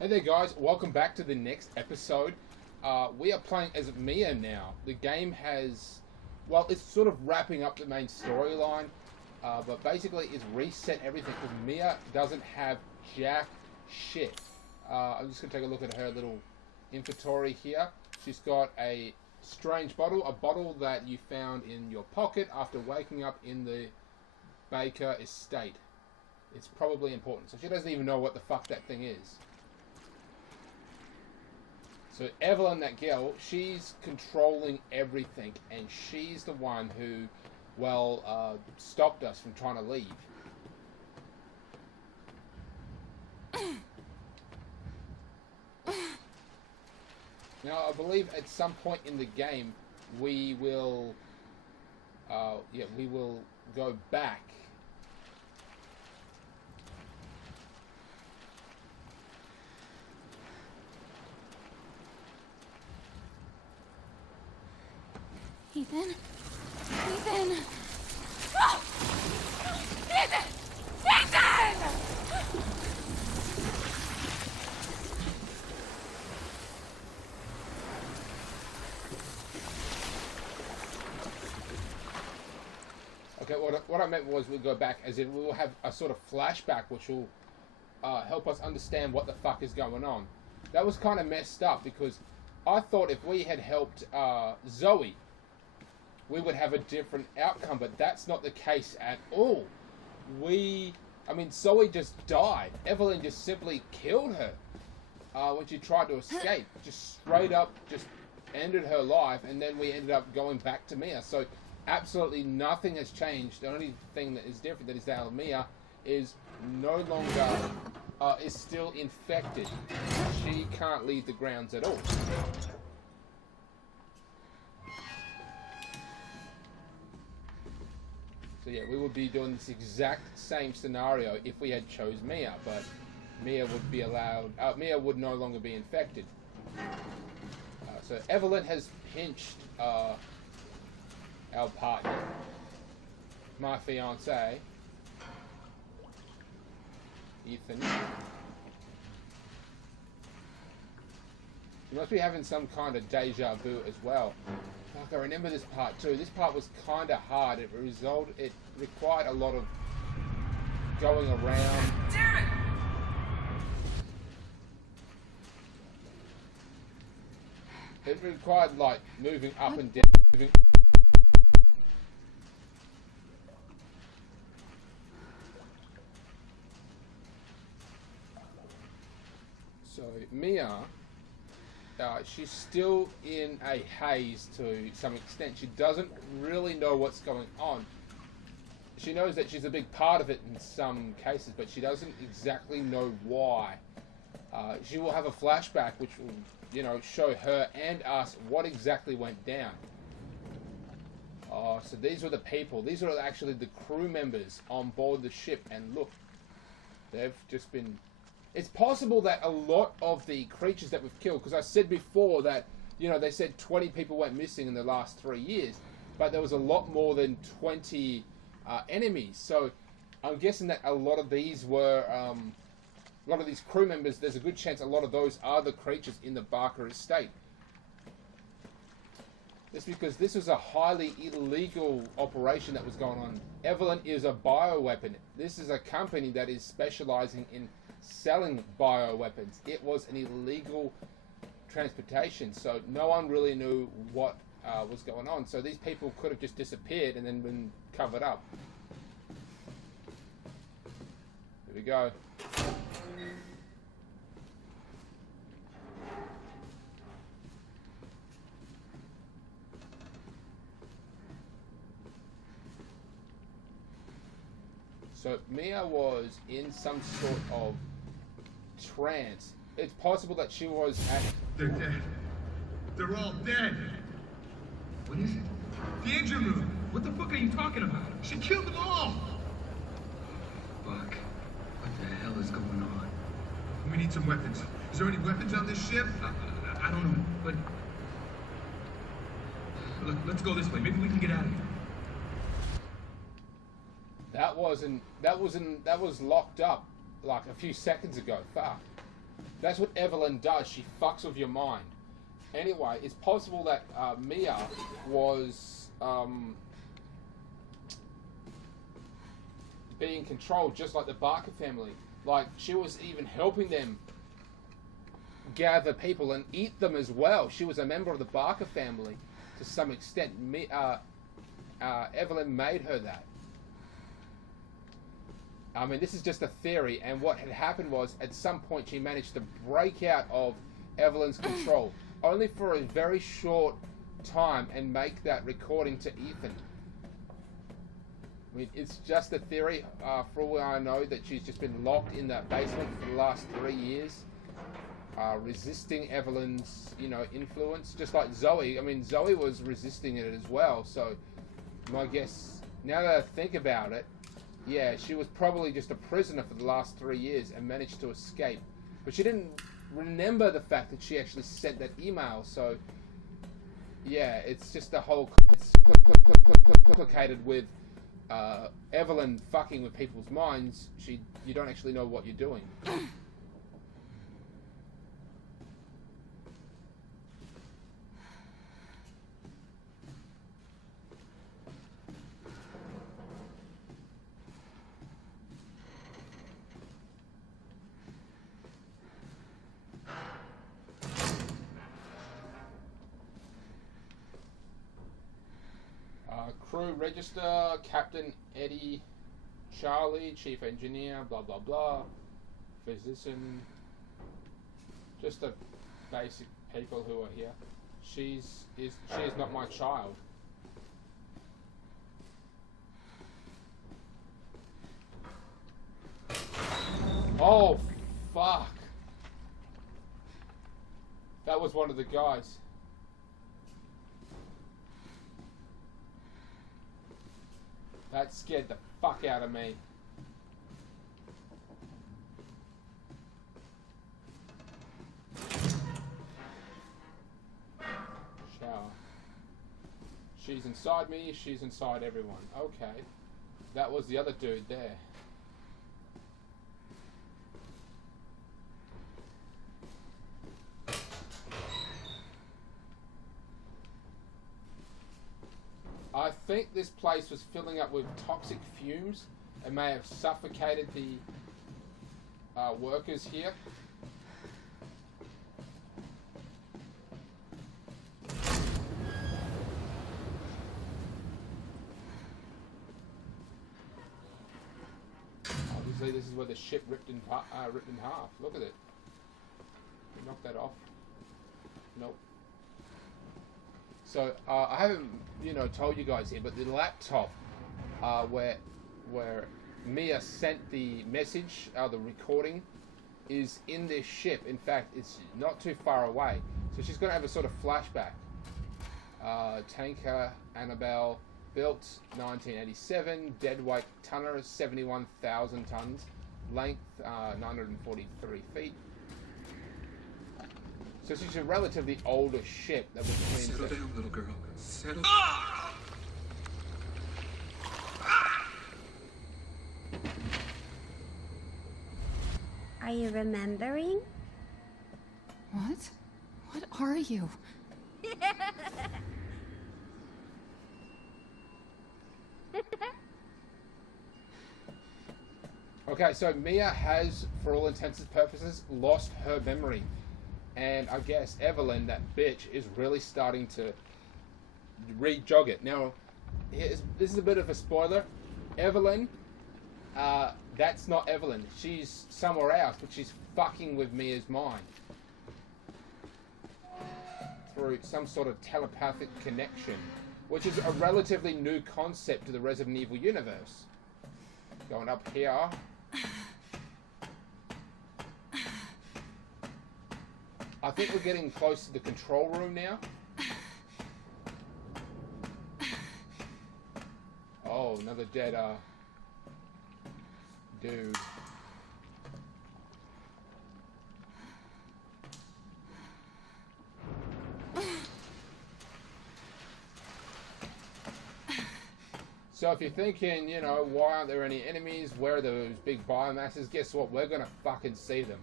Hey there guys, welcome back to the next episode. We are playing as Mia now. The game has, well, it's sort of wrapping up the main storyline, but basically it's reset everything because Mia doesn't have jack shit. I'm just going to take a look at her little inventory here. She's got a strange bottle, a bottle that you found in your pocket after waking up in the Baker estate. It's probably important, so she doesn't even know what the fuck that thing is. So Evelyn, that girl, she's controlling everything, and she's the one who, well, stopped us from trying to leave. Now, I believe at some point in the game, we will, we will go back. Ethan? Ethan! Oh! Ethan! Ethan! Okay, what I meant was we'll go back, as in we'll have a sort of flashback which will help us understand what the fuck is going on. That was kind of messed up because I thought if we had helped Zoe, we would have a different outcome, but that's not the case at all. Zoe just died. Evelyn just simply killed her when she tried to escape. Just straight up, just ended her life, and then we ended up going back to Mia. So absolutely nothing has changed. The only thing that is different is that Mia is no longer, is still infected. She can't leave the grounds at all. So yeah, we would be doing this exact same scenario if we had chose Mia, but Mia would be allowed. Mia would no longer be infected. So Evelyn has pinched our partner, my fiance, Ethan. You must be having some kind of deja vu as well. Fuck, I remember this part too. This part was kind of hard. It required a lot of going around. Damn it! It required like moving up and down. So Mia, she's still in a haze to some extent. She doesn't really know what's going on. She knows that she's a big part of it in some cases, but she doesn't exactly know why. She will have a flashback which will, show her and us what exactly went down. So these were the people. These are actually the crew members on board the ship, and look, they've just been... It's possible that a lot of the creatures that we've killed, because I said before that, they said 20 people went missing in the last 3 years, but there was a lot more than 20 enemies. So I'm guessing that a lot of these were, a lot of these crew members, there's a good chance a lot of those are the creatures in the Barker estate. That's because this was a highly illegal operation that was going on. Evelyn is a bioweapon. This is a company that is specializing in selling bioweapons. It was an illegal transportation, so no one really knew what was going on. So these people could have just disappeared and then been covered up. Here we go. So Mia was in some sort of trance. It's possible that she was at... They're dead. They're all dead. What is it? The engine room. What the fuck are you talking about? She killed them all. Fuck. What the hell is going on? We need some weapons. Is there any weapons on this ship? I don't know, but... Look, let's go this way. Maybe we can get out of here. That was locked up like a few seconds ago. Fuck. That's what Evelyn does. She fucks with your mind. Anyway, it's possible that Mia was being controlled just like the Barker family. Like, she was even helping them gather people and eat them as well. She was a member of the Barker family to some extent. Evelyn made her that. I mean, this is just a theory, and what had happened was, at some point, she managed to break out of Evelyn's control, only for a very short time, and make that recording to Ethan. I mean, it's just a theory. For all I know, that she's just been locked in that basement for the last 3 years, resisting Evelyn's, influence, just like Zoe. I mean, Zoe was resisting it as well, so my guess, now that I think about it, yeah, she was probably just a prisoner for the last 3 years and managed to escape. But she didn't remember the fact that she actually sent that email, so yeah, it's just a whole... It's complicated with Evelyn fucking with people's minds. You don't actually know what you're doing. Crew register, Captain Eddie, Charlie, Chief Engineer, blah blah blah, physician, just the basic people who are here. She is not my child. Oh fuck. That was one of the guys. That scared the fuck out of me. Shower. She's inside me, she's inside everyone. Okay. That was the other dude there. I think this place was filling up with toxic fumes and may have suffocated the workers here. Obviously, this is where the ship ripped in half. Look at it. Knock that off. Nope. So I haven't, told you guys here, but the laptop where Mia sent the message, the recording, is in this ship. In fact, it's not too far away. So she's going to have a sort of flashback. Tanker Annabelle, built 1987, deadweight tonner 71,000 tons, length 943 feet. So she's a relatively older ship that was Settle down, little girl. Settle. Are you remembering? What? What are you? Okay, so Mia has, for all intents and purposes, lost her memory. And I guess Evelyn, that bitch, is really starting to re-jog it. Now, this is a bit of a spoiler. Evelyn, that's not Evelyn. She's somewhere else, but she's fucking with Mia's mind. Through some sort of telepathic connection, which is a relatively new concept to the Resident Evil universe. Going up here. I think we're getting close to the control room now. Oh, another dead, dude. So if you're thinking, why aren't there any enemies? Where are those big biomasses? Guess what? We're gonna fucking see them.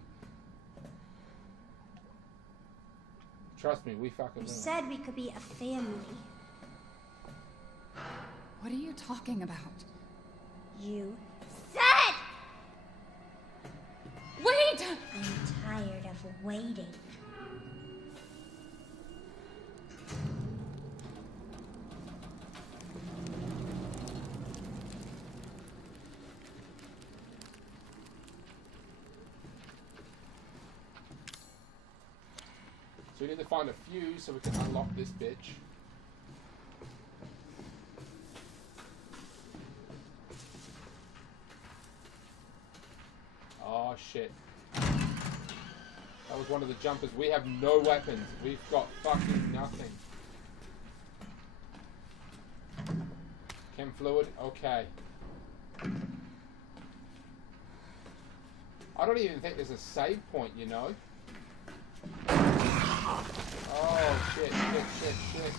Trust me, we fucking We will. said we could be a family. What are you talking about? You said! Wait! I'm tired of waiting. So we need to find a fuse so we can unlock this bitch. Oh shit. That was one of the jumpers. We have no weapons. We've got fucking nothing. Chem fluid? Okay. I don't even think there's a save point, you know? Oh shit, shit.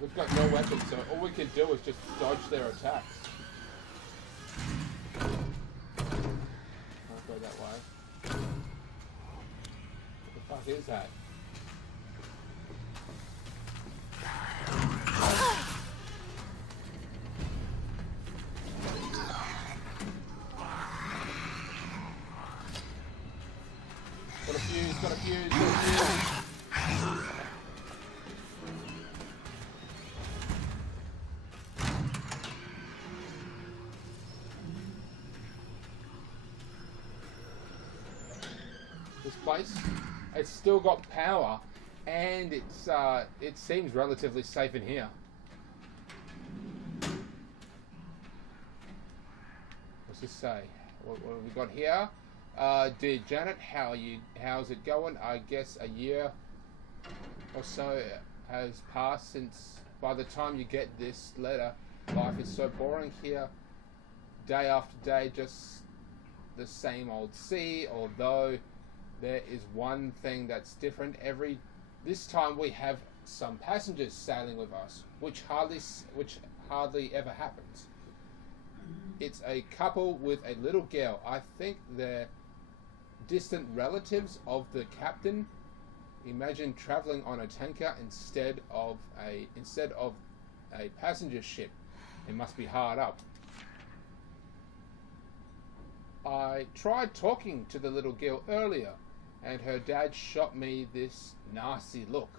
We've got no weapons, so all we can do is just dodge their attacks. I'll go that way. What the fuck is that? Got a fuse. This place, it's still got power, and it's it seems relatively safe in here. What's this say? What have we got here? Dear Janet, how's it going? I guess a year or so has passed since by the time you get this letter. Life is so boring here. Day after day, just the same old sea, although there is one thing that's different. This time we have some passengers sailing with us, which hardly ever happens. It's a couple with a little girl. I think they're distant relatives of the captain. Imagine traveling on a tanker instead of a passenger ship. It must be hard up. I tried talking to the little girl earlier, and her dad shot me this nasty look.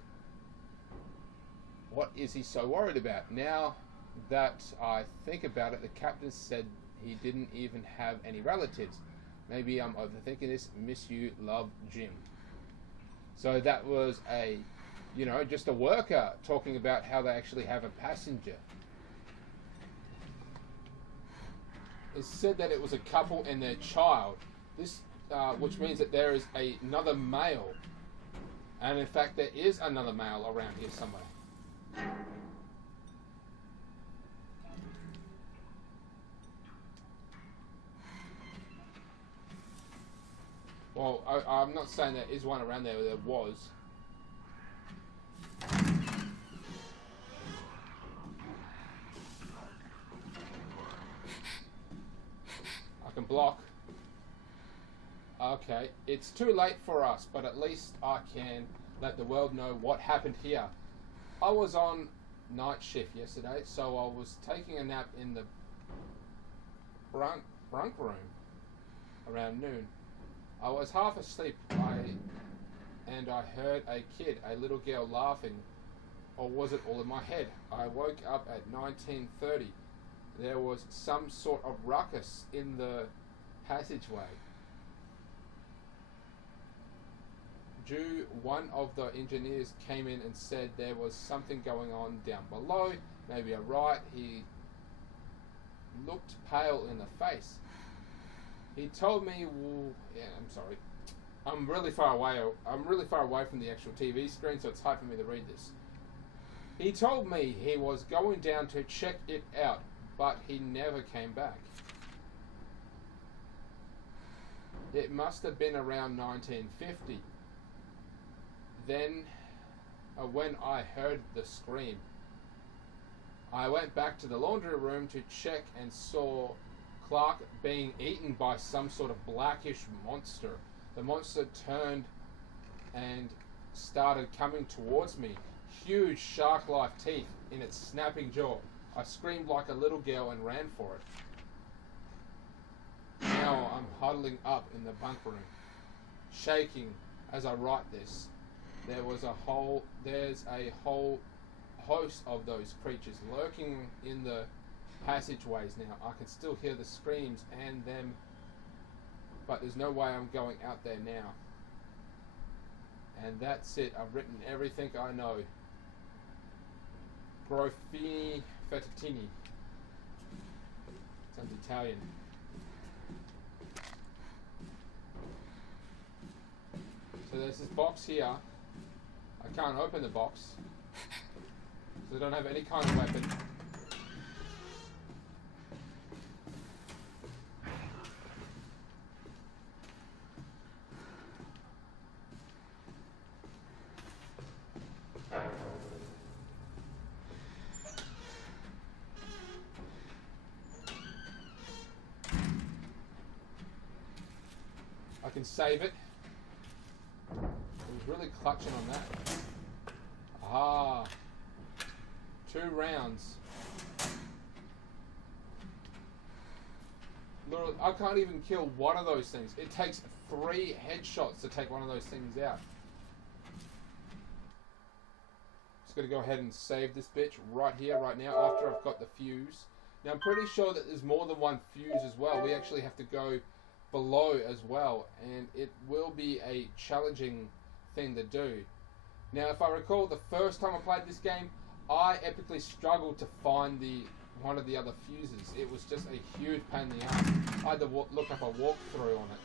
What is he so worried about? Now that I think about it, the captain said he didn't even have any relatives. Maybe I'm overthinking this. Miss you, love, Jim. So that was just a worker talking about how they actually have a passenger. It said that it was a couple and their child. This, which means that there is another male. And in fact, there is another male around here somewhere. Well, I'm not saying there is one around there, there was. I can block. Okay, it's too late for us, but at least I can let the world know what happened here. I was on night shift yesterday, so I was taking a nap in the brunk room around noon. I was half asleep, and I heard a kid, a little girl, laughing, or was it all in my head? I woke up at 19:30. There was some sort of ruckus in the passageway. One of the engineers came in and said there was something going on down below, maybe a riot. He looked pale in the face. He told me, I'm sorry. I'm really far away from the actual TV screen, so it's hard for me to read this. He told me he was going down to check it out, but he never came back. It must have been around 1950. Then, when I heard the scream, I went back to the laundry room to check and saw Clark being eaten by some sort of blackish monster. The monster turned and started coming towards me. Huge shark-like teeth in its snapping jaw. I screamed like a little girl and ran for it. Now I'm huddling up in the bunk room, shaking as I write this. There's a whole host of those creatures lurking in the passageways now. I can still hear the screams and them, but there's no way I'm going out there now. And that's it. I've written everything I know. Grofini Fettuccini. Sounds Italian. So there's this box here. I can't open the box, so I don't have any kind of weapon. I can save it. I was really clutching on that. Ah, 2 rounds. Literally, I can't even kill one of those things. It takes 3 headshots to take one of those things out. Just gonna go ahead and save this bitch right here, right now, after I've got the fuse. Now I'm pretty sure that there's more than one fuse as well. We actually have to go below as well, and it will be a challenging thing to do. Now, if I recall, the first time I played this game, I epically struggled to find one of the other fuses. It was just a huge pain in the ass. I had to look up a walkthrough on it.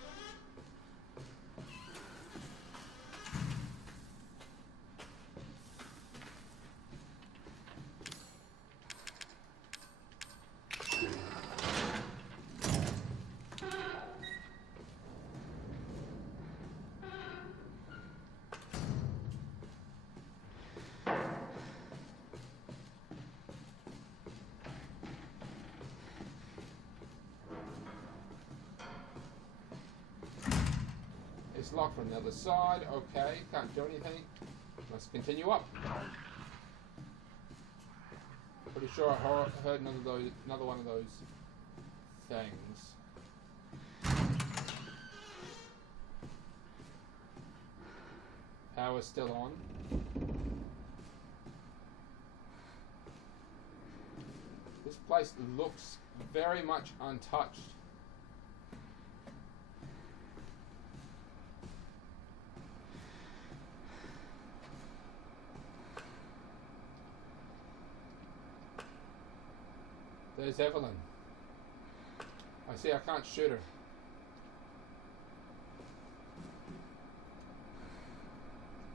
It's locked from the other side. Okay, can't do anything. Let's continue up. Pretty sure I heard another one of those things. Power's still on. This place looks very much untouched. There's Evelyn. I see I can't shoot her.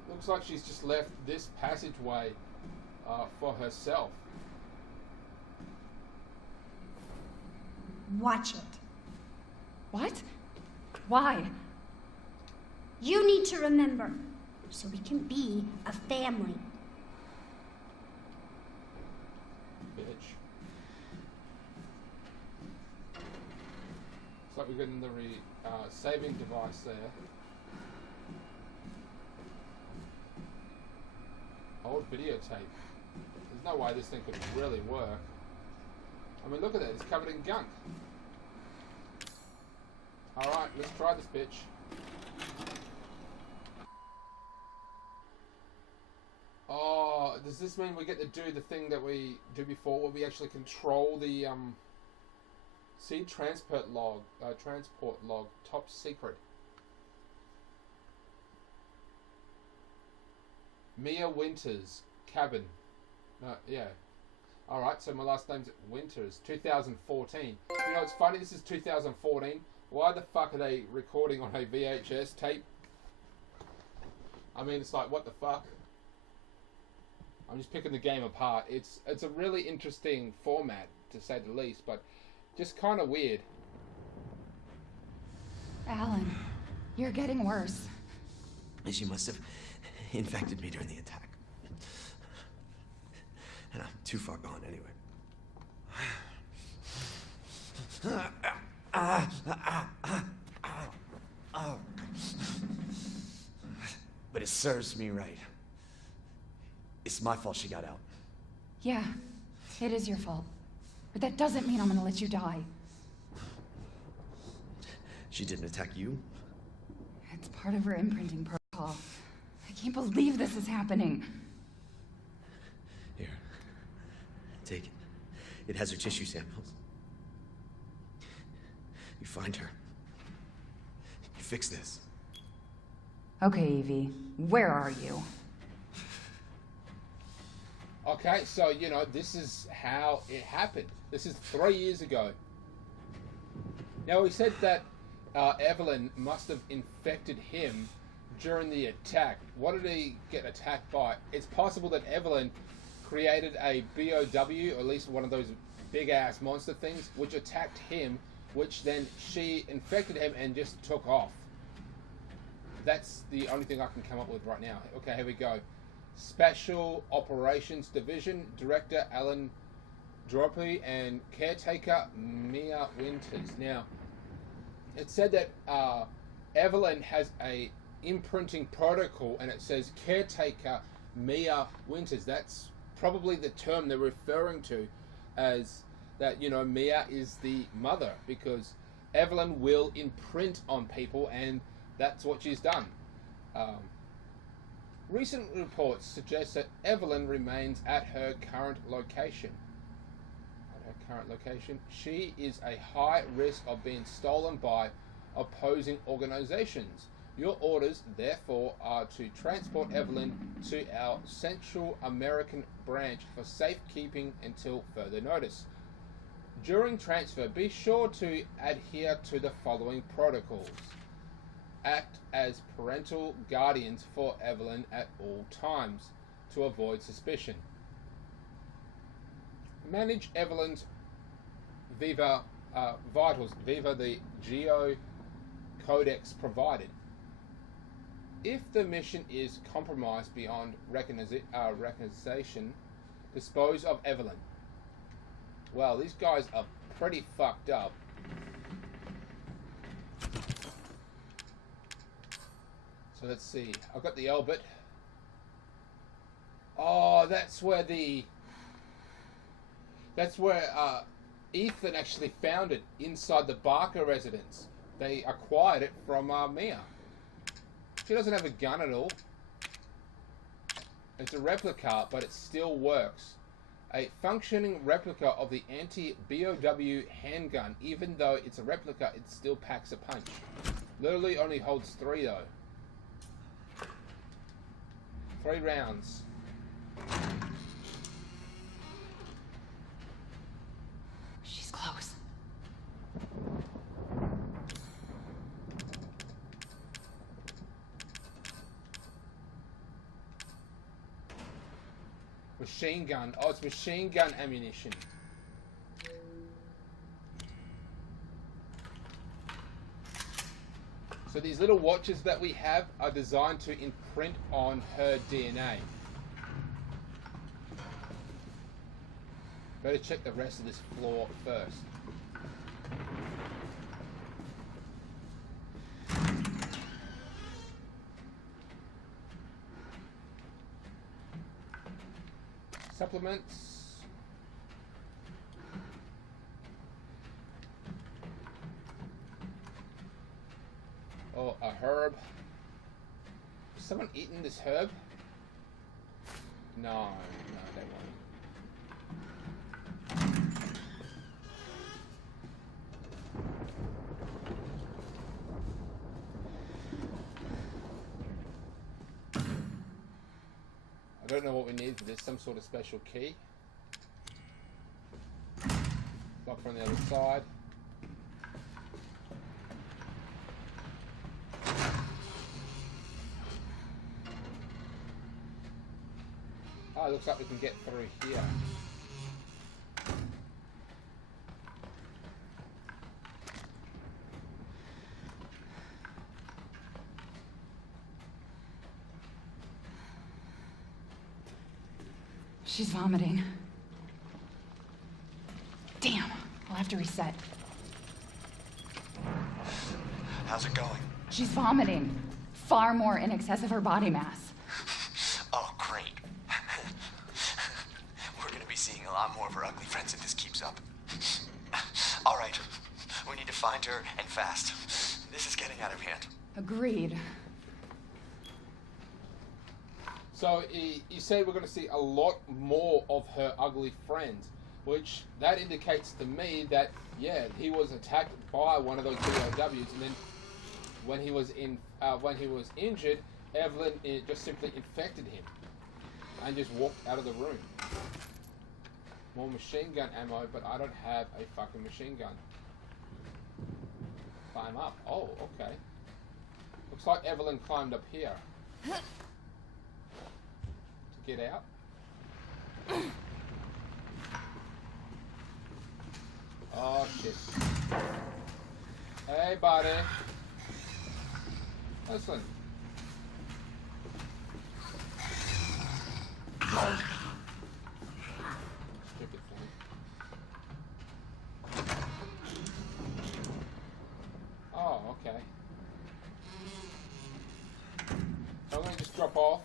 Looks like she's just left this passageway for herself. Watch it. What? Why? You need to remember, so we can be a family. Bitch. Looks like we're getting the saving device there. Old videotape. There's no way this thing could really work. I mean, look at that. It's covered in gunk. Alright, let's try this bitch. Oh, does this mean we get to do the thing that we do before where we actually control the, see, transport log, top secret. Mia Winters, cabin. Yeah. Alright, so my last name's Winters, 2014. You know, it's funny, this is 2014. Why the fuck are they recording on a VHS tape? I mean, it's like, what the fuck? I'm just picking the game apart. It's a really interesting format, to say the least, but just kind of weird. Alan, you're getting worse. She must have infected me during the attack. And I'm too far gone anyway. but it serves me right. It's my fault she got out. Yeah, it is your fault. But that doesn't mean I'm gonna let you die. She didn't attack you? It's part of her imprinting protocol. I can't believe this is happening. Here. Take it. It has her tissue samples. You find her. You fix this. Okay, Evie, where are you? Okay, so, you know, this is how it happened. This is 3 years ago. Now, we said that Evelyn must have infected him during the attack. What did he get attacked by? It's possible that Evelyn created a BOW, or at least one of those big-ass monster things, which attacked him, which then she infected him and just took off. That's the only thing I can come up with right now. Okay, here we go. Special Operations Division Director Alan Droppy and Caretaker Mia Winters. Now, it said that Evelyn has a imprinting protocol, and it says Caretaker Mia Winters. That's probably the term they're referring to, as that, you know, Mia is the mother, because Evelyn will imprint on people, and that's what she's done. Recent reports suggest that Evelyn remains at her current location. She is a high risk of being stolen by opposing organizations. Your orders, therefore, are to transport Evelyn to our Central American branch for safekeeping until further notice. During transfer, be sure to adhere to the following protocols. Act as parental guardians for Evelyn at all times to avoid suspicion. Manage Evelyn's vitals via the Geo Codex provided. If the mission is compromised beyond recognition, dispose of Evelyn. Well, these guys are pretty fucked up. So let's see. I've got the Albert. Oh, that's where Ethan actually found it, inside the Barker residence. They acquired it from Mia. She doesn't have a gun at all. It's a replica, but it still works. A functioning replica of the anti-BOW handgun. Even though it's a replica, it still packs a punch. Literally only holds 3 though. 3 rounds. She's close. Machine gun. Oh, it's machine gun ammunition. So these little watches that we have are designed to imprint on her DNA. Better check the rest of this floor first. Supplements. Oh, a herb. Has someone eaten this herb? No, they won't. I don't know what we need for this. Some sort of special key. Lock from the other side. Oh, it looks like we can get through here. She's vomiting. Damn, I'll have to reset. How's it going? She's vomiting. far more in excess of her body mass. Oh, great. We're gonna be seeing a lot more of her ugly friends if this keeps up. All right. We need to find her, and fast. This is getting out of hand. Agreed. So you say we're going to see a lot more of her ugly friends, which that indicates to me that, yeah, he was attacked by one of those BOWs, and then when he was injured, Evelyn just simply infected him and just walked out of the room. More machine gun ammo, but I don't have a fucking machine gun. Climb up. Oh, okay. Looks like Evelyn climbed up here. To get out. Oh, shit. Hey, buddy. Listen. Stupid thing. Oh, okay. So I'm going to just drop off.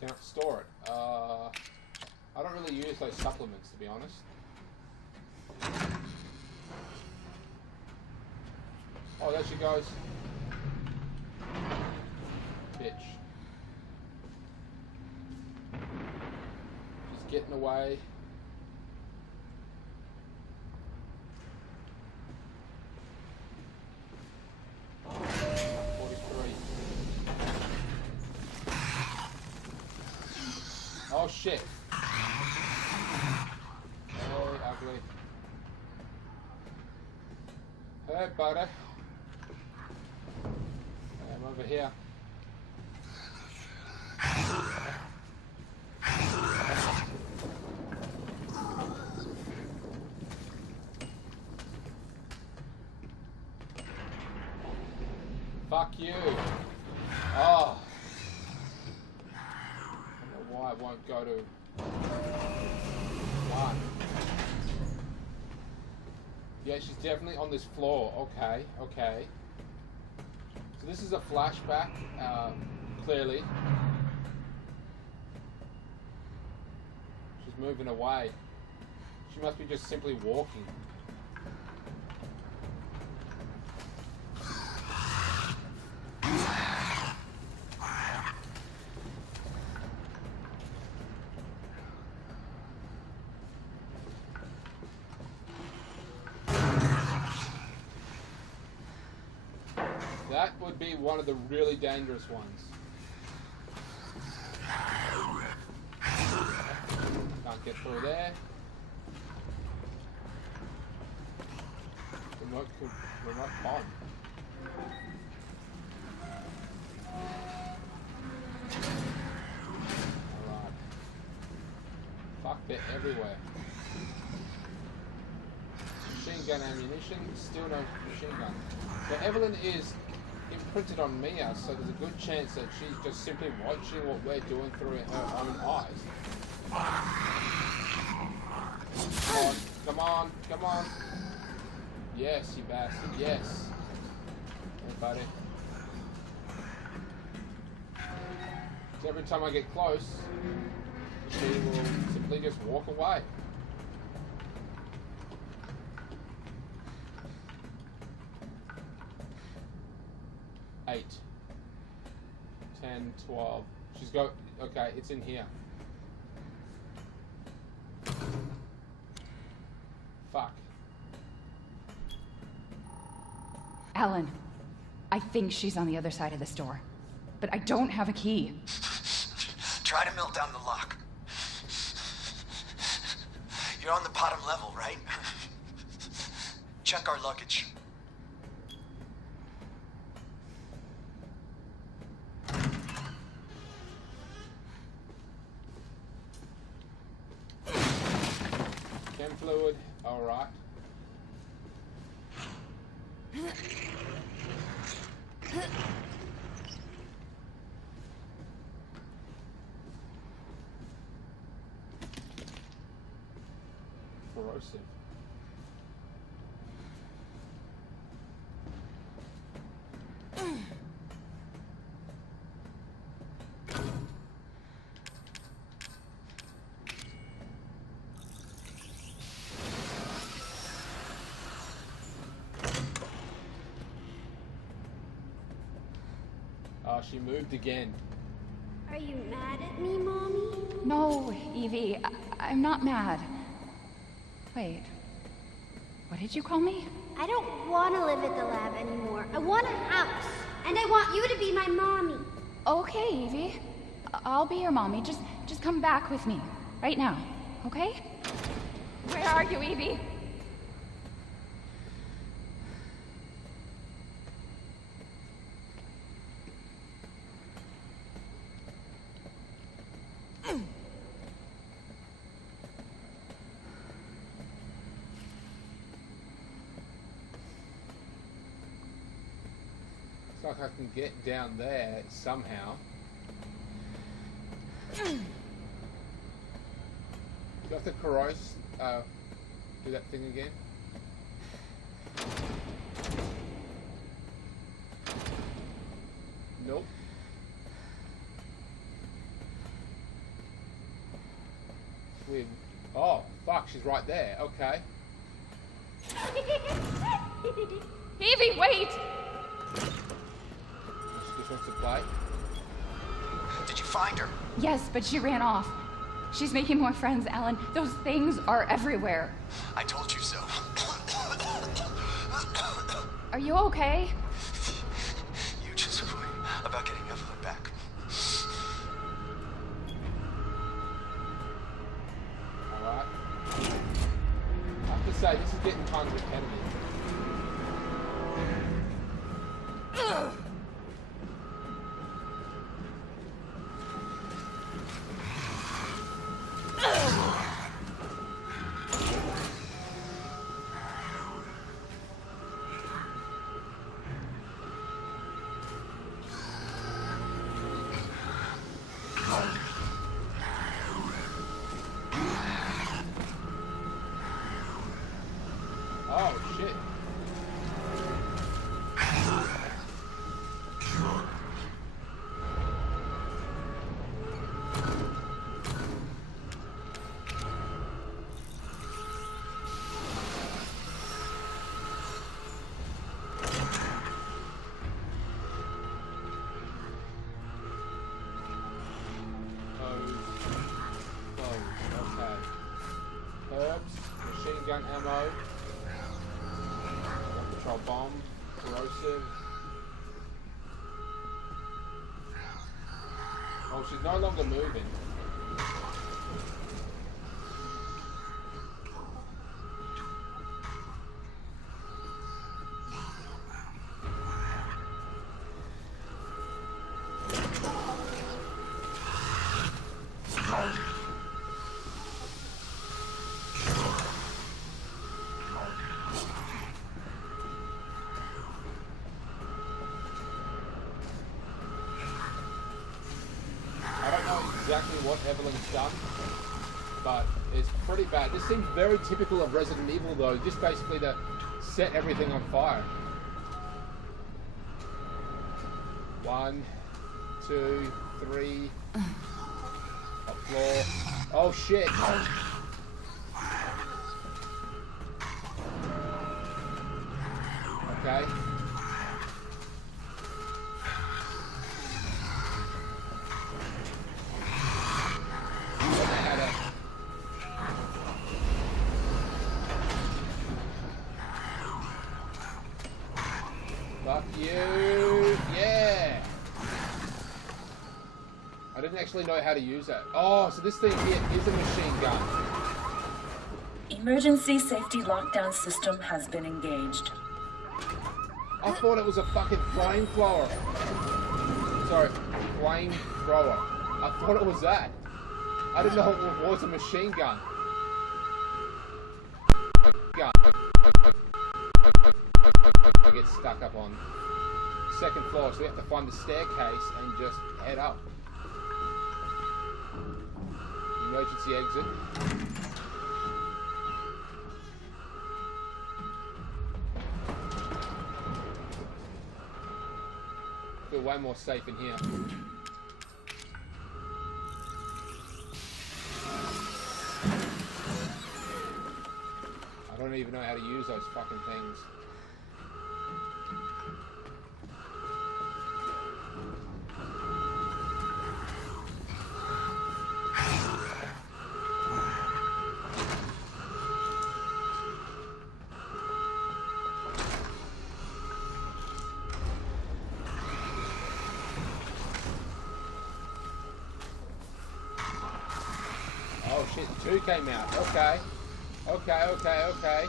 Cannot store it. I don't really use those supplements, to be honest. Oh, there she goes. Bitch. She's getting away. Oh shit. Oh, ugly. Hey, buddy. I'm over here. Fuck you. Oh. I won't go to one. Yeah, she's definitely on this floor. Okay, okay. So this is a flashback, clearly. She's moving away. She must be just simply walking. That would be one of the really dangerous ones. Can't get through there. Remote on. Alright. Fuck, they're everywhere. Machine gun ammunition, still no machine gun. But Evelyn is imprinted on Mia, so there's a good chance that she's just simply watching what we're doing through her own eyes. Come on, come on. Yes, you bastard, yes. Hey, buddy. So every time I get close, she will simply just walk away. Eight, 10, 12. She's got. Okay, it's in here. Fuck. Alan, I think she's on the other side of this door, but I don't have a key. Try to melt down the lock. You're on the bottom level, right? Check our luggage. Chem fluid, alright. Corrosive. Oh, she moved again. Are you mad at me, Mommy? No, Evie, I'm not mad. Wait. What did you call me? I don't want to live at the lab anymore. I want a house. And I want you to be my mommy. Okay, Evie. I'll be your mommy. Just come back with me. Right now. Okay? Where are you, Evie? Like I can get down there somehow. Do you have to corrose, do that thing again? Nope. Weird. Oh, fuck, she's right there. Okay. Evie, wait! She just wants to play. Did you find her? Yes, but she ran off. She's making more friends, Alan. Those things are everywhere. I told you so. Are you okay? You just worry about getting Evelyn back. Alright. I have to say, this is getting kind of repetitive. Oh, shit. Okay. Herbs, machine gun ammo. Control bomb, corrosive. Oh, she's no longer moving. I don't know exactly what Evelyn's done, but it's pretty bad. This seems very typical of Resident Evil, though, just basically to set everything on fire. 1, 2, 3. Top floor. Oh shit! Okay. Fuck you! Yeah! I didn't actually know how to use that. Oh, so this thing here is a machine gun. Emergency safety lockdown system has been engaged. I thought it was a fucking flamethrower. Sorry, flamethrower. I thought it was that. I didn't know it was a machine gun. I get stuck up on second floor, so we have to find the staircase and just head up. Emergency exit. Feel way more safe in here. I don't even know how to use those fucking things. Two came out. Okay. Okay, okay, okay.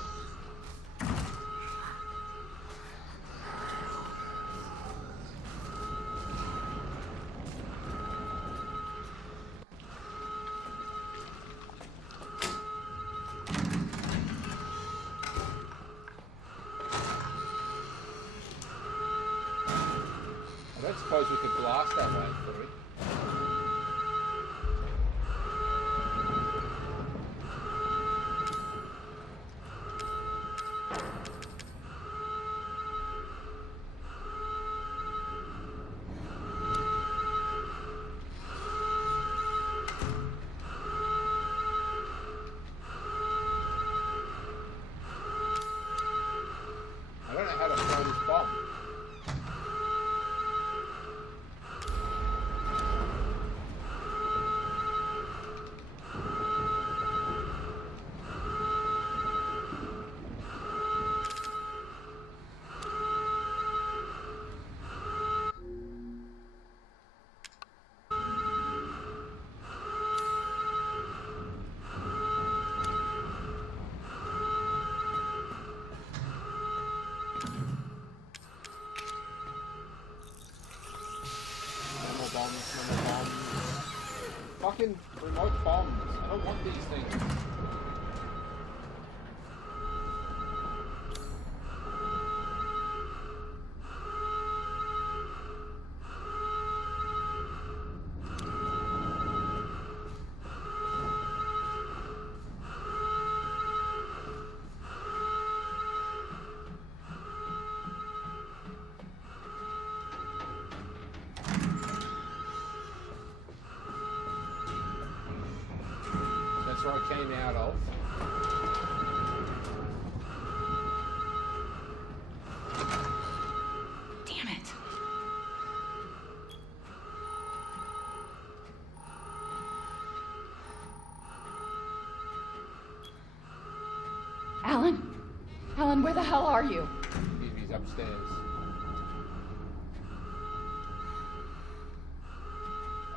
I don't suppose we could blast that way through. I don't know how to throw this bomb. Bombs. Fucking remote bombs. I don't want these things. That's where I came out of. Damn it. Alan? Alan, where the hell are you? Evie's upstairs.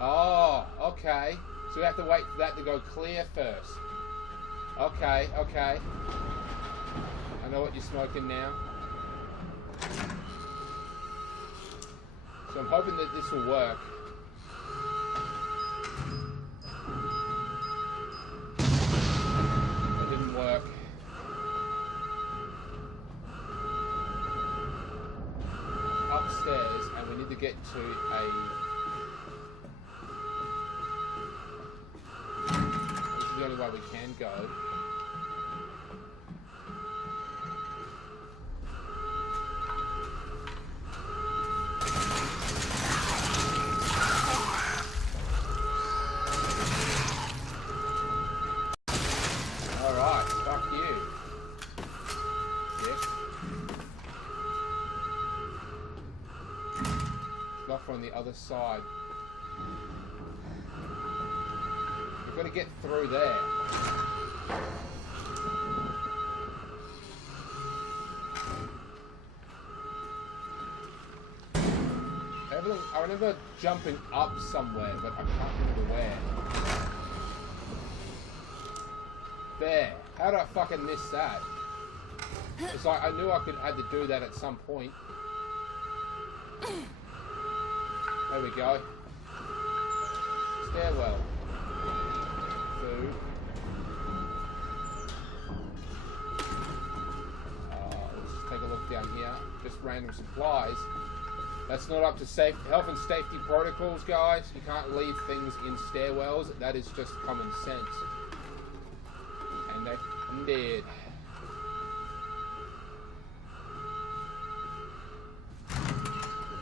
Oh, okay. So we have to wait for that to go clear first. Okay, okay. I know what you're smoking now. So I'm hoping that this will work. It didn't work. Upstairs, and we need to get to a... the only way we can go. Alright, fuck you. Yes. Not from the other side. We've got to get through there. I remember jumping up somewhere, but I can't remember where. There. How did I fucking miss that? It's like I knew I had to do that at some point. There we go. Stairwell. Food. Let's just take a look down here. Just random supplies. That's not up to health and safety protocols, guys. You can't leave things in stairwells. That is just common sense. And I'm dead.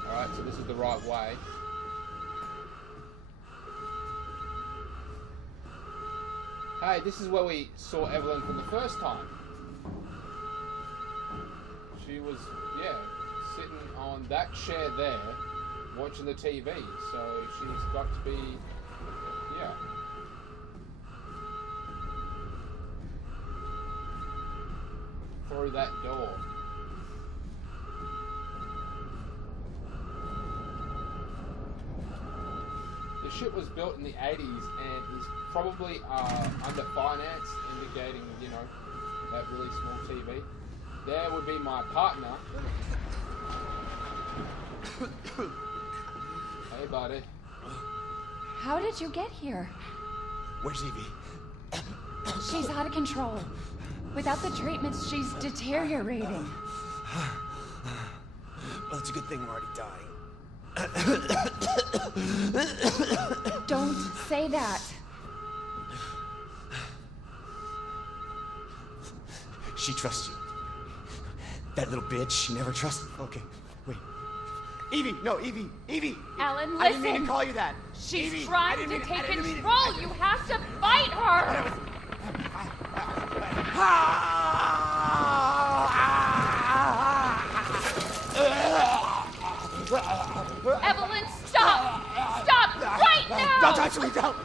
Alright, so this is the right way. Hey, this is where we saw Evelyn from the first time. She was, yeah, sitting on that chair there, watching the TV. So she's got to be, yeah. Through that door. the ship was built in the 80s and is probably under-financed, indicating, you know, that really small TV. There would be my partner. Hey, buddy. How did you get here? Where's Evie? She's out of control. Without the treatments, she's deteriorating. Well, it's a good thing we're already dying. Don't say that. She trusts you. That little bitch, she never trusted. Okay, wait. Evie, no, Evie. Alan, listen. I didn't mean to call you that. She's Evie, trying to take control. You have to fight her. Evelyn, stop! Stop right now! Don't touch me, don't!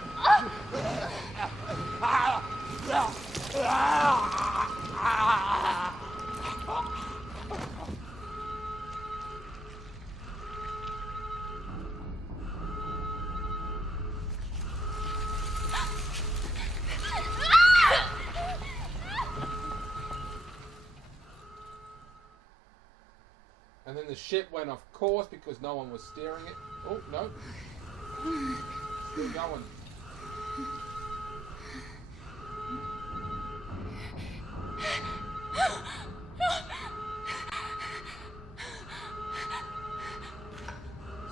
And then the ship went off course because no one was steering it. Oh, no. Still going.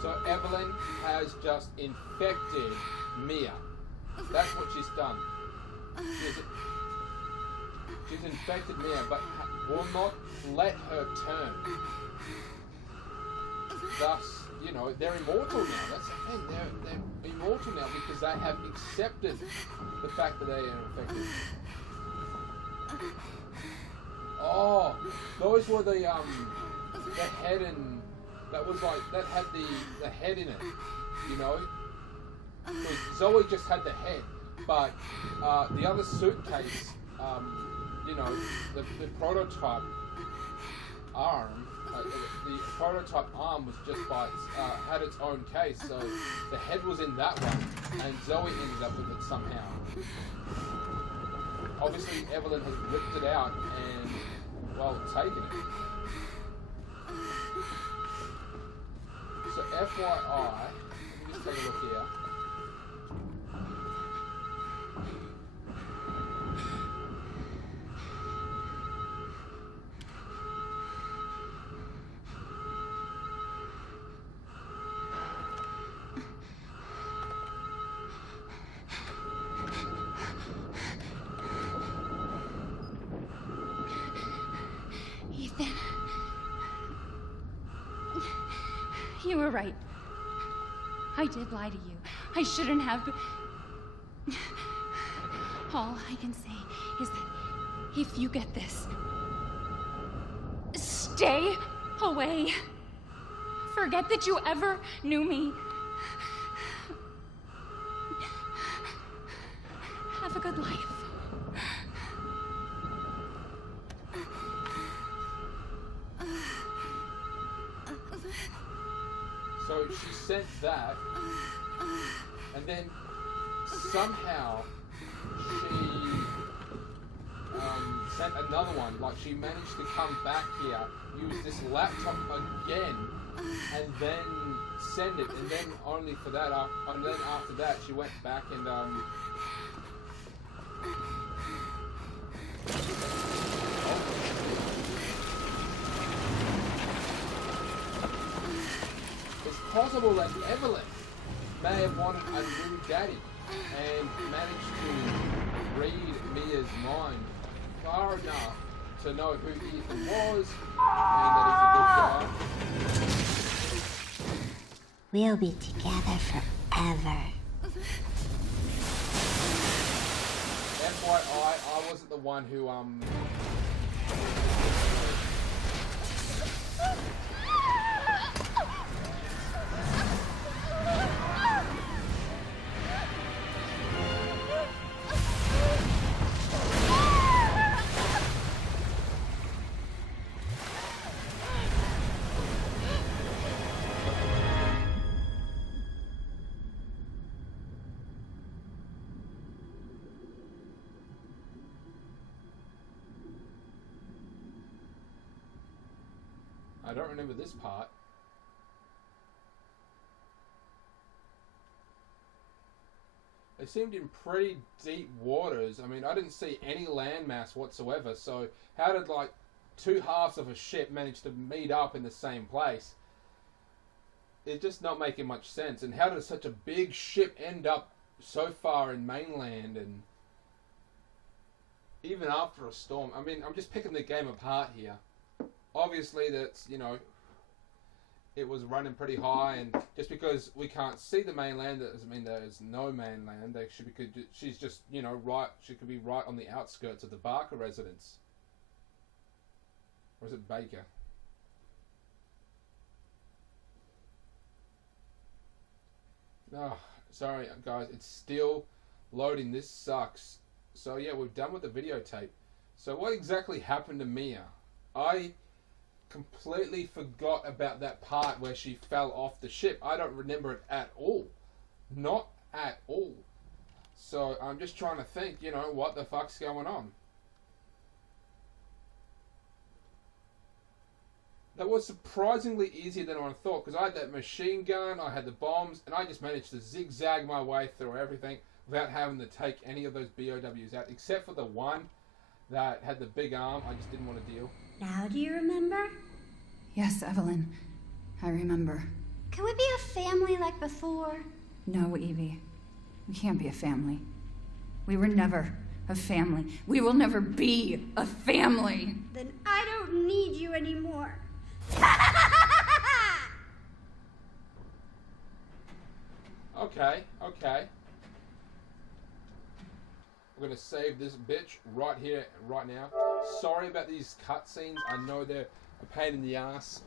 So Evelyn has just infected Mia. That's what she's done. She's infected Mia, but will not let her turn. Thus, you know, they're immortal now. That's the thing. They're immortal now because they have accepted the fact that they are infected. Oh, those were the head and that was like that had the head in it. You know, Zoe just had the head, but the other suitcase, you know, the prototype arm. The prototype arm was just by had its own case, so the head was in that one, and Zoe ended up with it somehow. Obviously, Evelyn has ripped it out and, well, taken it. So, FYI, let me just take a look here. You were right. I did lie to you. I shouldn't have. All I can say is that if you get this, stay away. Forget that you ever knew me. Have a good life. So she sent that, and then somehow she sent another one. Like she managed to come back here, use this laptop again, and then send it. And then only for that, and then after that, she went back and possible that Evelyn may have wanted a new daddy and managed to read Mia's mind far enough to know who Ethan was and that he's a good guy. We'll be together forever. FYI, I wasn't the one who I don't remember this part. They seemed in pretty deep waters. I mean, I didn't see any landmass whatsoever. So how did like two halves of a ship manage to meet up in the same place? It's just not making much sense. And how did such a big ship end up so far in mainland, and even after a storm? I mean, I'm just picking the game apart here. Obviously, that's, you know, it was running pretty high, and just because we can't see the mainland, that doesn't mean there's no mainland. She's just, you know, right. She could be right on the outskirts of the Barker residence, or is it Baker? Oh, sorry guys, it's still loading. This sucks. So yeah, we're done with the videotape. So what exactly happened to Mia? I completely forgot about that part where she fell off the ship. I don't remember it at all. Not at all. So I'm just trying to think, you know, what the fuck's going on. That was surprisingly easier than I thought, because I had that machine gun, I had the bombs, and I just managed to zigzag my way through everything without having to take any of those BOWs out, except for the one that had the big arm. I just didn't want to deal. Now do you remember? Yes, Evelyn. I remember. Can we be a family like before? No, Evie. We can't be a family. We were never a family. We will never be a family. Then I don't need you anymore. Okay, okay. We're gonna save this bitch right here, right now. Sorry about these cutscenes. I know they're a pain in the ass.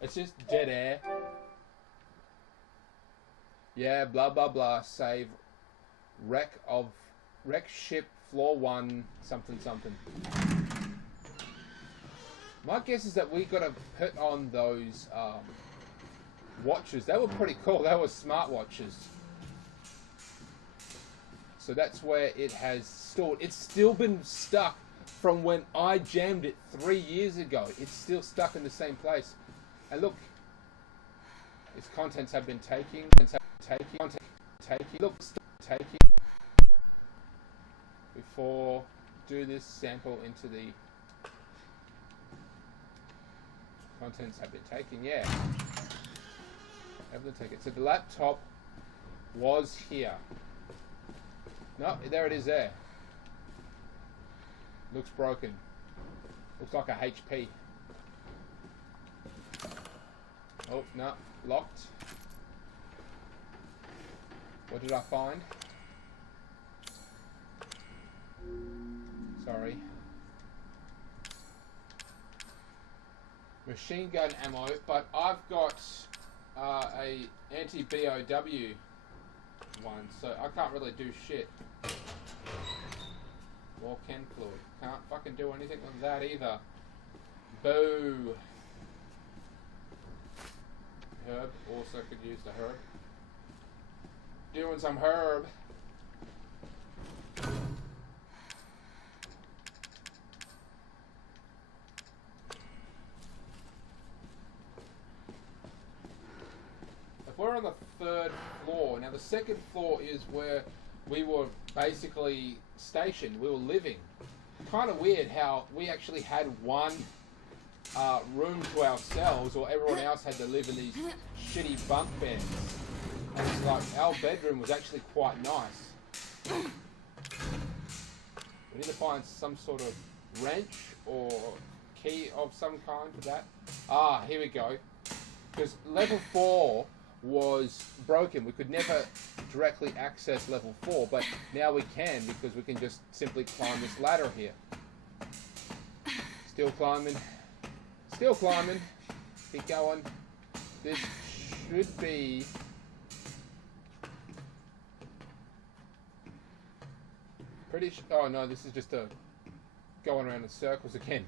It's just dead air. Yeah, blah blah blah. Save wreck ship floor 1 something something. My guess is that we gotta put on those watches. They were pretty cool. They were smart watches. So that's where it has stored. It's still been stuck from when I jammed it 3 years ago. It's still stuck in the same place. And look, its contents have been taking. Look, taking. Before do this sample into the contents have been taken. Yeah, have to take it. So the laptop was here. No, there it is. There. Looks broken. Looks like a HP. Oh no, locked. What did I find? Sorry. Machine gun ammo, but I've got a anti-BOW one, so I can't really do shit. Volcan fluid. Can't fucking do anything with that either. Boo. Herb. Also could use the herb. Doing some herb. We're on the 3rd floor. Now the 2nd floor is where we were basically stationed. We were living. Kind of weird how we actually had one room to ourselves, or everyone else had to live in these shitty bunk beds. And it's like our bedroom was actually quite nice. We need to find some sort of wrench or key of some kind for that. Ah, here we go. Because level 4 was broken. We could never directly access level 4, but now we can, because we can just simply climb this ladder here. Still climbing. Still climbing. Keep going. This should be... oh no, this is just a going around in circles again.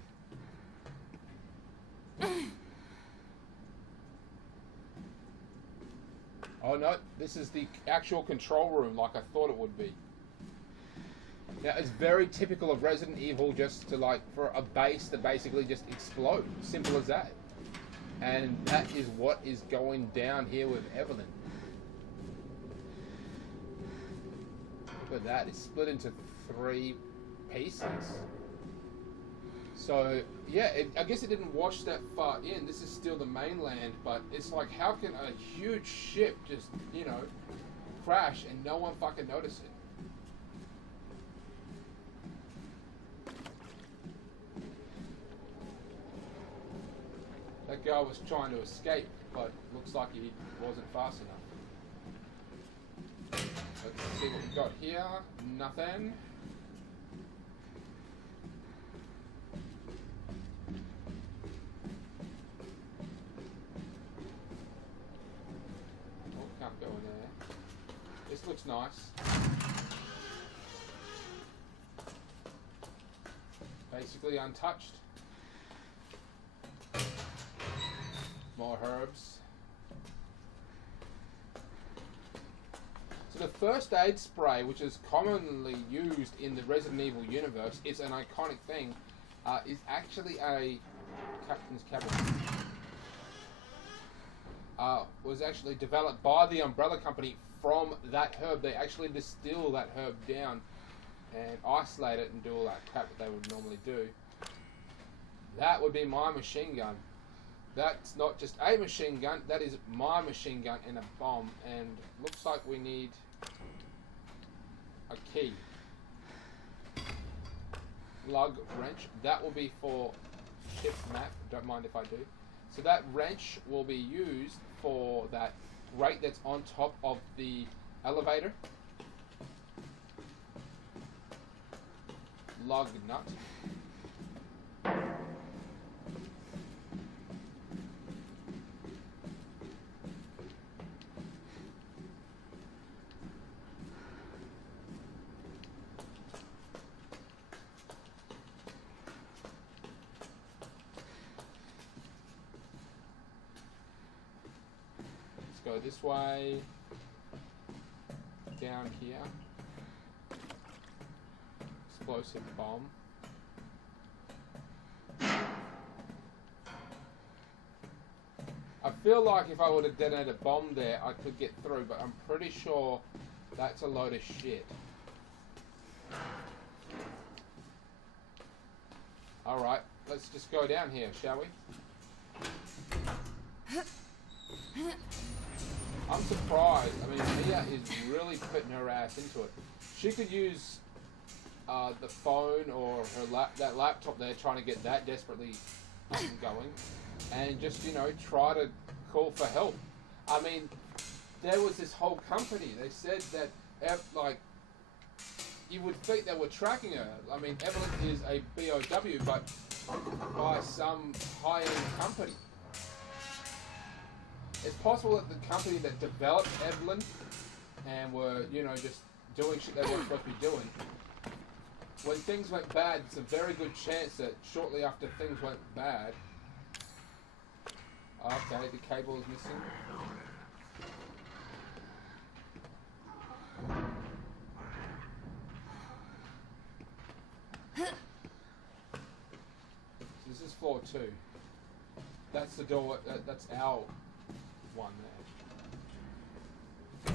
Oh no, this is the actual control room like I thought it would be. Now it's very typical of Resident Evil just to, like, for a base to basically just explode. Simple as that. And that is what is going down here with Evelyn. Look at that, it's split into 3 pieces. So, yeah, I guess it didn't wash that far in. This is still the mainland, but it's like, how can a huge ship just, you know, crash and no one fucking notice it? That guy was trying to escape, but looks like he wasn't fast enough. Let's see what we got here. Nothing. Oh, can't go in there. This looks nice. Basically untouched. More herbs. So the first aid spray, which is commonly used in the Resident Evil universe, it's an iconic thing, is actually a captain's cabin. Was actually developed by the Umbrella Company from that herb. They actually distill that herb down and isolate it and do all that crap that they would normally do. That would be my machine gun. That's not just a machine gun, that is my machine gun and a bomb. And looks like we need a key. Lug wrench. That will be for ship map, don't mind if I do. So that wrench will be used for that grate that's on top of the elevator. Lug nut. Go this way, down here, explosive bomb. I feel like if I would have detonated a bomb there, I could get through, but I'm pretty sure that's a load of shit. Alright, let's just go down here, shall we? I'm surprised. I mean, Mia is really putting her ass into it. She could use the phone or her that laptop there, trying to get that desperately going, and just, you know, try to call for help. I mean, there was this whole company. They said that, like, you would think they were tracking her. I mean, Evelyn is a BOW, but by some high-end company. It's possible that the company that developed Evelyn and were, you know, just doing shit they weren't supposed to be doing, when things went bad, it's a very good chance that shortly after things went bad... Okay, the cable is missing. So this is floor 2. That's the door, that's our one there.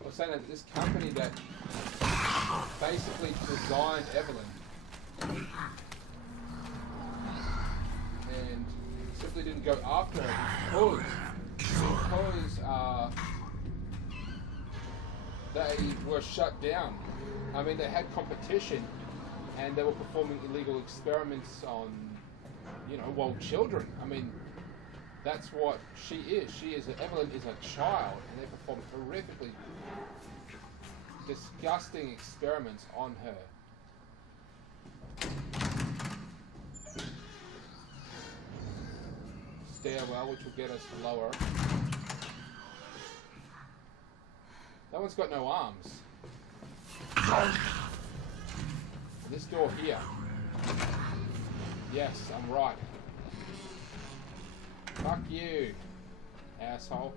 I was saying that this company that basically designed Evelyn and simply didn't go after her because they were shut down. I mean, they had competition and they were performing illegal experiments on, you know, well, children. I mean, that's what she is. Evelyn is a child, and they perform horrifically disgusting experiments on her. Stairwell, which will get us lower. That one's got no arms. This door here. Yes, I'm right. Fuck you, asshole.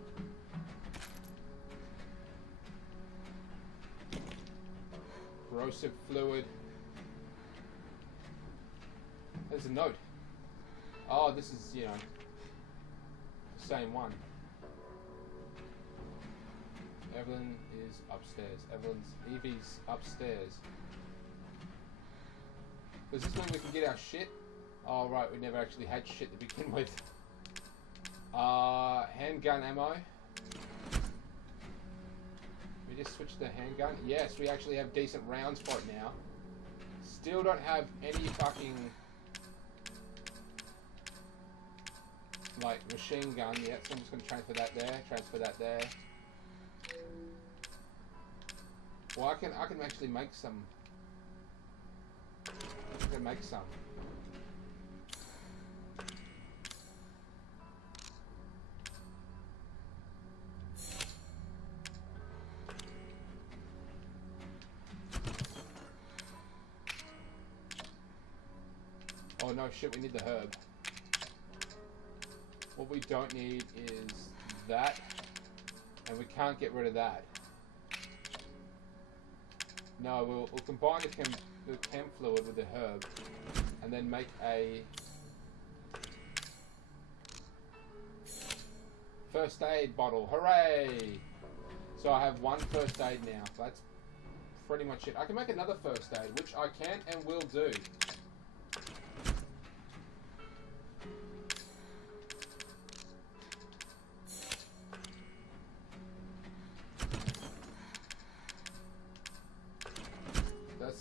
Corrosive fluid. There's a note. Oh, this is, you know, the same one. Evelyn is upstairs. Evie's upstairs. Does this mean we can get our shit? Oh, right, we never actually had shit to begin with. Handgun ammo. We just switched the handgun. Yes, we actually have decent rounds for it now. Still don't have any fucking... like, machine gun yet, so I'm just going to transfer that there, transfer that there. Well, I can actually make some. I can make some. Oh no, shit, we need the herb. What we don't need is that, and we can't get rid of that. No, we'll combine the chem fluid with the herb, and then make a first aid bottle. Hooray! So I have one first aid now. So that's pretty much it. I can make another first aid, which I can and will do.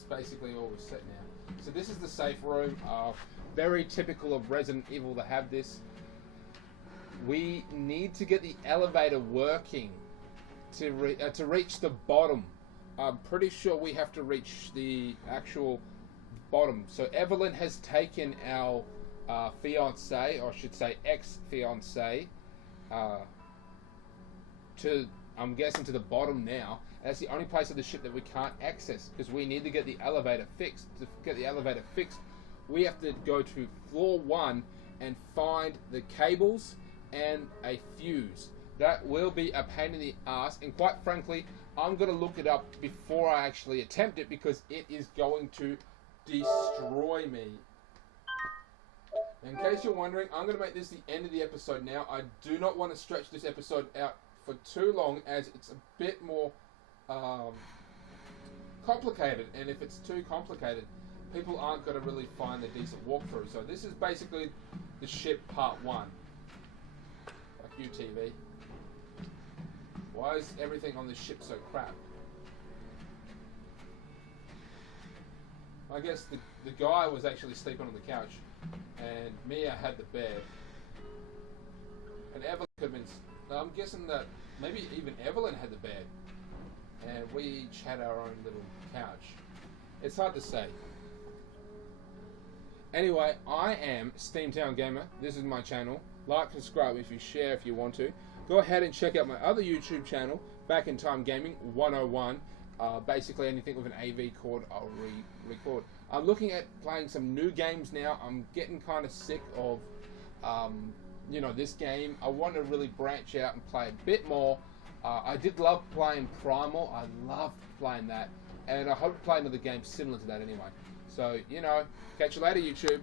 Basically all we're set now. So this is the safe room. Very typical of Resident Evil to have this. We need to get the elevator working to reach the bottom. I'm pretty sure we have to reach the actual bottom. So Evelyn has taken our fiance, or I should say ex-fiance, to, I'm guessing, to the bottom now. That's the only place of the ship that we can't access, because we need to get the elevator fixed. To get the elevator fixed, we have to go to floor 1 and find the cables and a fuse. That will be a pain in the ass, and quite frankly, I'm going to look it up before I actually attempt it, because it is going to destroy me. In case you're wondering, I'm going to make this the end of the episode now. I do not want to stretch this episode out for too long, as it's a bit more complicated, and if it's too complicated, people aren't going to really find a decent walkthrough. So this is basically the ship part 1. Like you, TV. Why is everything on this ship so crap? I guess the guy was actually sleeping on the couch, and Mia had the bed, and Evelyn could have been... I'm guessing that maybe even Evelyn had the bed, and we each had our own little couch. It's hard to say. Anyway, I am Steamtown Gamer. This is my channel. Like, subscribe if you share if you want to. Go ahead and check out my other YouTube channel, Back in Time Gaming 101. Basically anything with an AV cord I'll record. I'm looking at playing some new games now. I'm getting kind of sick of you know, this game. I want to really branch out and play a bit more. I did love playing Primal. I loved playing that, and I hope to play another game similar to that anyway. So, you know, catch you later, YouTube.